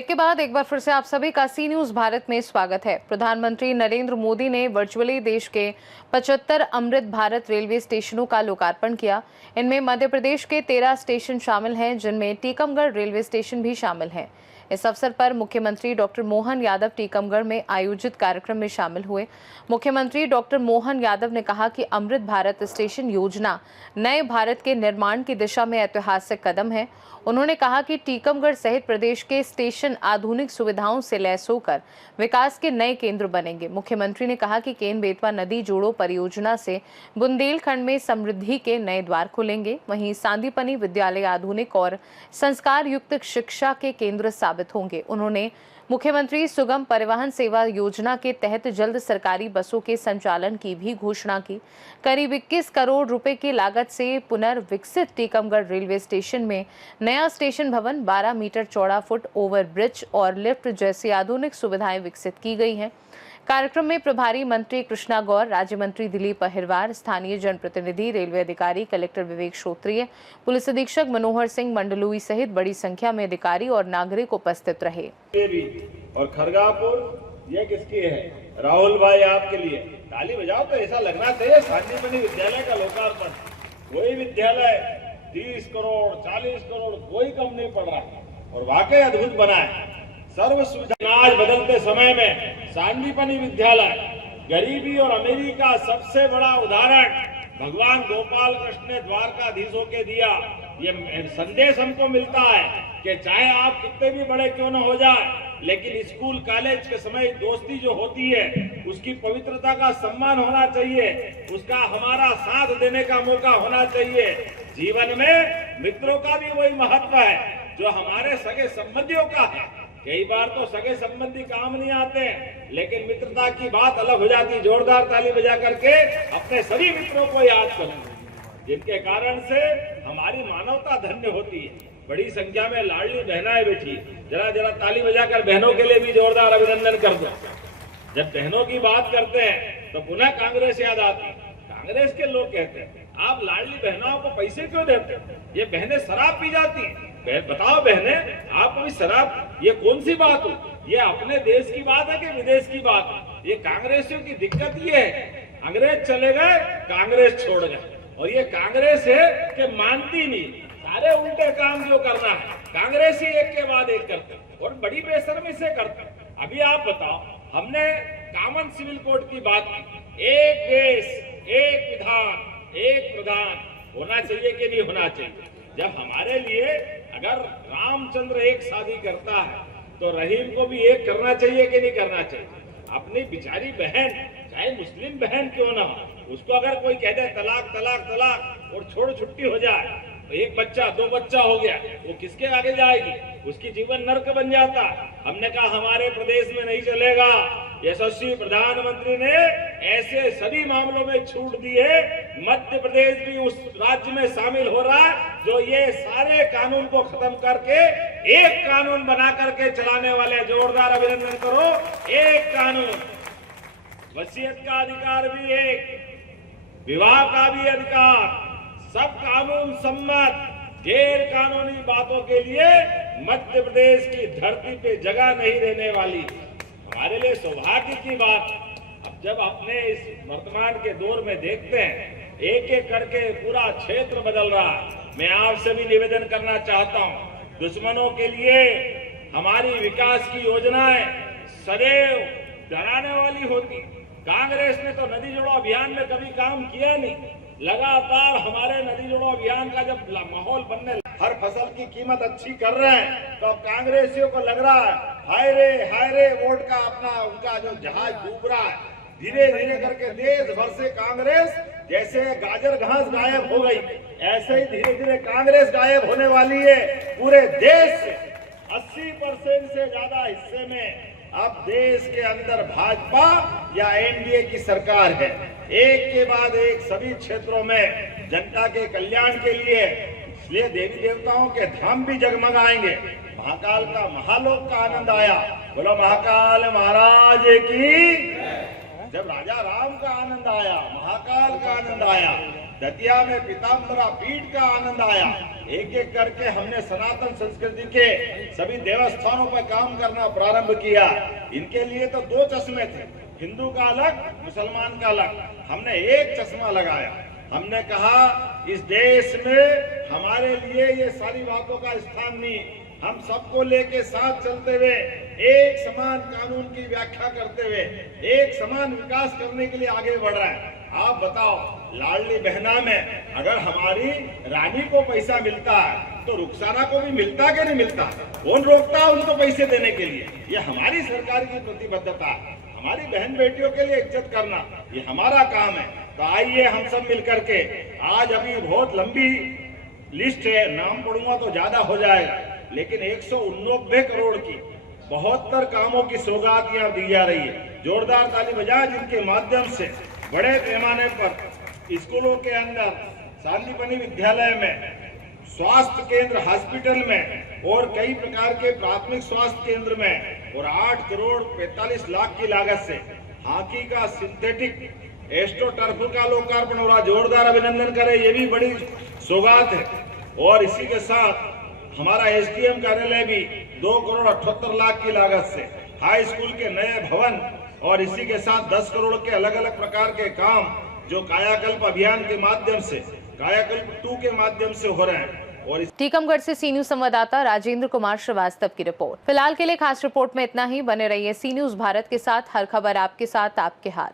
Break के बाद एक बार फिर से आप सभी का सी न्यूज भारत में स्वागत है। प्रधानमंत्री नरेंद्र मोदी ने वर्चुअली देश के 75 अमृत भारत रेलवे स्टेशनों का लोकार्पण किया। इनमें मध्य प्रदेश के 13 स्टेशन शामिल हैं, जिनमें टीकमगढ़ रेलवे स्टेशन भी शामिल है। इस अवसर पर मुख्यमंत्री डॉक्टर मोहन यादव टीकमगढ़ में आयोजित कार्यक्रम में शामिल हुए। मुख्यमंत्री डॉक्टर मोहन यादव ने कहा कि अमृत भारत स्टेशन योजना नए भारत के निर्माण की दिशा में ऐतिहासिक कदम है। उन्होंने कहा कि टीकमगढ़ सहित प्रदेश के स्टेशन आधुनिक सुविधाओं से लैस होकर विकास के नए केंद्र बनेंगे। मुख्यमंत्री ने कहा कि केन बेतवा नदी जोड़ो परियोजना से बुंदेलखंड में समृद्धि के नए द्वार खुलेंगे। वहीं सांदीपनी विद्यालय आधुनिक और संस्कार युक्त शिक्षा के केंद्र साबित होंगे। उन्होंने मुख्यमंत्री सुगम परिवहन सेवा योजना के तहत जल्द सरकारी बसों के संचालन की भी घोषणा की। करीब 21 करोड़ रुपए की लागत से पुनर्विकसित टीकमगढ़ रेलवे स्टेशन में नया स्टेशन भवन, 12 मीटर चौड़ा फुट ओवर ब्रिज और लिफ्ट जैसी आधुनिक सुविधाएं विकसित की गई हैं। कार्यक्रम में प्रभारी मंत्री कृष्णा गौर, राज्य मंत्री दिलीप अहिरवार, स्थानीय जनप्रतिनिधि, रेलवे अधिकारी, कलेक्टर विवेक श्रोत्रिय, पुलिस अधीक्षक मनोहर सिंह मंडलोई सहित बड़ी संख्या में अधिकारी और नागरिक उपस्थित रहे। और खरगापुर ये किसकी है? राहुल भाई, आपके लिए ताली बजाओ। तो ऐसा लगना चाहिए सांदीपनी विद्यालय का लोकार्पण। कोई विद्यालय 30 करोड़ 40 करोड़ कोई कम नहीं पड़ रहा और वाकई अद्भुत बना है। सर्व सुविधा आज बदलते समय में सांदीपनी विद्यालय गरीबी और अमीरी का सबसे बड़ा उदाहरण भगवान गोपाल कृष्ण ने द्वारकाधीशों के दिया। ये संदेश हमको मिलता है कि चाहे आप कितने भी बड़े क्यों न हो जाए, लेकिन स्कूल कॉलेज के समय दोस्ती जो होती है उसकी पवित्रता का सम्मान होना चाहिए, उसका हमारा साथ देने का मौका होना चाहिए। जीवन में मित्रों का भी वही महत्व है जो हमारे सगे संबंधियों का है। कई बार तो सगे संबंधी काम नहीं आते हैं, लेकिन मित्रता की बात अलग हो जाती। जोरदार ताली बजा करके अपने सभी मित्रों को याद करें, जिनके कारण से हमारी मानवता धन्य होती है। बड़ी संख्या में लाडली बहनाएं बैठी, जरा जरा ताली बजाकर बहनों के लिए भी जोरदार अभिनंदन कर दो। जब बहनों की बात करते हैं तो पुनः कांग्रेस याद आती है। कांग्रेस के लोग कहते हैं आप लाडली बहनों को पैसे क्यों देते हैं? ये बहनें शराब पी जाती हैं। बताओ बहने, आप कोई शराब, ये कौन सी बात हो? ये अपने देश की बात है कि विदेश की बात है? ये कांग्रेसियों की दिक्कत ये है, अंग्रेज चले गए, कांग्रेस छोड़ गए। और ये कांग्रेस है कि मानती नहीं, सारे उल्टे काम जो करना है कांग्रेस ही एक के बाद एक करते और बड़ी बेशर्मी से करते। अभी आप बताओ, हमने कॉमन सिविल कोड की बात की, एक देश एक विधान एक प्रधान होना चाहिए कि नहीं होना चाहिए? जब हमारे लिए अगर रामचंद्र एक शादी करता है तो रहीम को भी एक करना चाहिए कि नहीं करना चाहिए? अपनी बेचारी बहन, चाहे मुस्लिम बहन क्यों ना हो, उसको अगर कोई कह दे तलाक तलाक तलाक और छोड़ छुट्टी हो जाए, तो एक बच्चा 2 बच्चा हो गया, वो किसके आगे जाएगी? उसकी जीवन नर्क बन जाता। हमने कहा हमारे प्रदेश में नहीं चलेगा। यशस्वी प्रधानमंत्री ने ऐसे सभी मामलों में छूट दी है। मध्य प्रदेश भी उस राज्य में शामिल हो रहा है जो ये सारे कानून को खत्म करके एक कानून बना करके चलाने वाले। जोरदार अभिनंदन करो। एक कानून, वसीयत का अधिकार भी एक, विवाह का भी अधिकार, सब कानून सम्मत। गैर कानूनी बातों के लिए मध्य प्रदेश की धरती पे जगह नहीं रहने वाली। हमारे लिए सौभाग्य की बात। अब जब अपने इस वर्तमान के दौर में देखते हैं एक एक करके पूरा क्षेत्र बदल रहा है, मैं आपसे भी निवेदन करना चाहता हूं, दुश्मनों के लिए हमारी विकास की योजनाएं सदैव डराने वाली होती। कांग्रेस ने तो नदी जोड़ो अभियान में कभी काम किया नहीं। लगातार हमारे नदी जोड़ो अभियान का जब माहौल बनने, हर फसल की कीमत अच्छी कर रहे हैं, तो अब कांग्रेसियों को लग रहा है हाय रे वोट का अपना उनका जो जहाज डूब रहा है। धीरे धीरे करके देश भर से कांग्रेस जैसे गाजर घास गायब हो गई, ऐसे ही धीरे धीरे कांग्रेस गायब होने वाली है। पूरे देश से 80% से ज्यादा हिस्से में अब देश के अंदर भाजपा या एनडीए की सरकार है। एक के बाद एक सभी क्षेत्रों में जनता के कल्याण के लिए, इसलिए देवी देवताओं के धाम भी जगमगाएंगे। महाकाल का महालोक का आनंद आया, बोलो महाकाल महाराज की। जब राजा राम का आनंद आया, महाकाल का आनंद आया, दतिया में पीताम्बरा पीठ का आनंद आया। एक एक करके हमने सनातन संस्कृति के सभी देवस्थानों पर काम करना प्रारंभ किया। इनके लिए तो दो चश्मे थे, हिंदू का अलग, मुसलमान का अलग। हमने एक चश्मा लगाया। हमने कहा इस देश में हमारे लिए ये सारी बातों का स्थान नहीं। हम सबको लेके साथ चलते हुए एक समान कानून की व्याख्या करते हुए एक समान विकास करने के लिए आगे बढ़ रहे हैं। आप बताओ, लाडली बहना में अगर हमारी रानी को पैसा मिलता है तो रुखसाना को भी मिलता कि नहीं मिलता? कौन रोकता है उनको पैसे देने के लिए? ये हमारी सरकार की प्रतिबद्धता है। हमारी बहन बेटियों के लिए इज्जत करना ये हमारा काम है। तो आइए हम सब मिलकर के, आज अभी बहुत लंबी लिस्ट है, नाम पढ़ूंगा तो ज्यादा हो जाएगा, लेकिन 189 करोड़ की 72 कामों की सौगात यहाँ दी जा रही है। जोरदार ताली बजाएं, जिनके माध्यम से बड़े पैमाने पर स्कूलों के अंदर, सांदीपनि विद्यालय में, स्वास्थ्य केंद्र हॉस्पिटल में और कई प्रकार के प्राथमिक स्वास्थ्य केंद्र में और 8 करोड़ 45 लाख की लागत से हॉकी का सिंथेटिक एस्ट्रोटर्फ का लोकार्पण हो रहा। जोरदार अभिनंदन करें, ये भी बड़ी सौगात है। और इसी के साथ हमारा एसडीएम कार्यालय भी 2 करोड़ 78 लाख की लागत से हाई स्कूल के नए भवन और इसी के साथ 10 करोड़ के अलग अलग प्रकार के काम जो कायाकल्प अभियान के माध्यम से, कायाकल्प 2 के माध्यम से हो रहे हैं। और टीकमगढ़ से सी न्यूज संवाददाता राजेंद्र कुमार श्रीवास्तव की रिपोर्ट। फिलहाल के लिए खास रिपोर्ट में इतना ही। बने रहिए सी न्यूज भारत के साथ। हर खबर आपके साथ, आपके हाथ।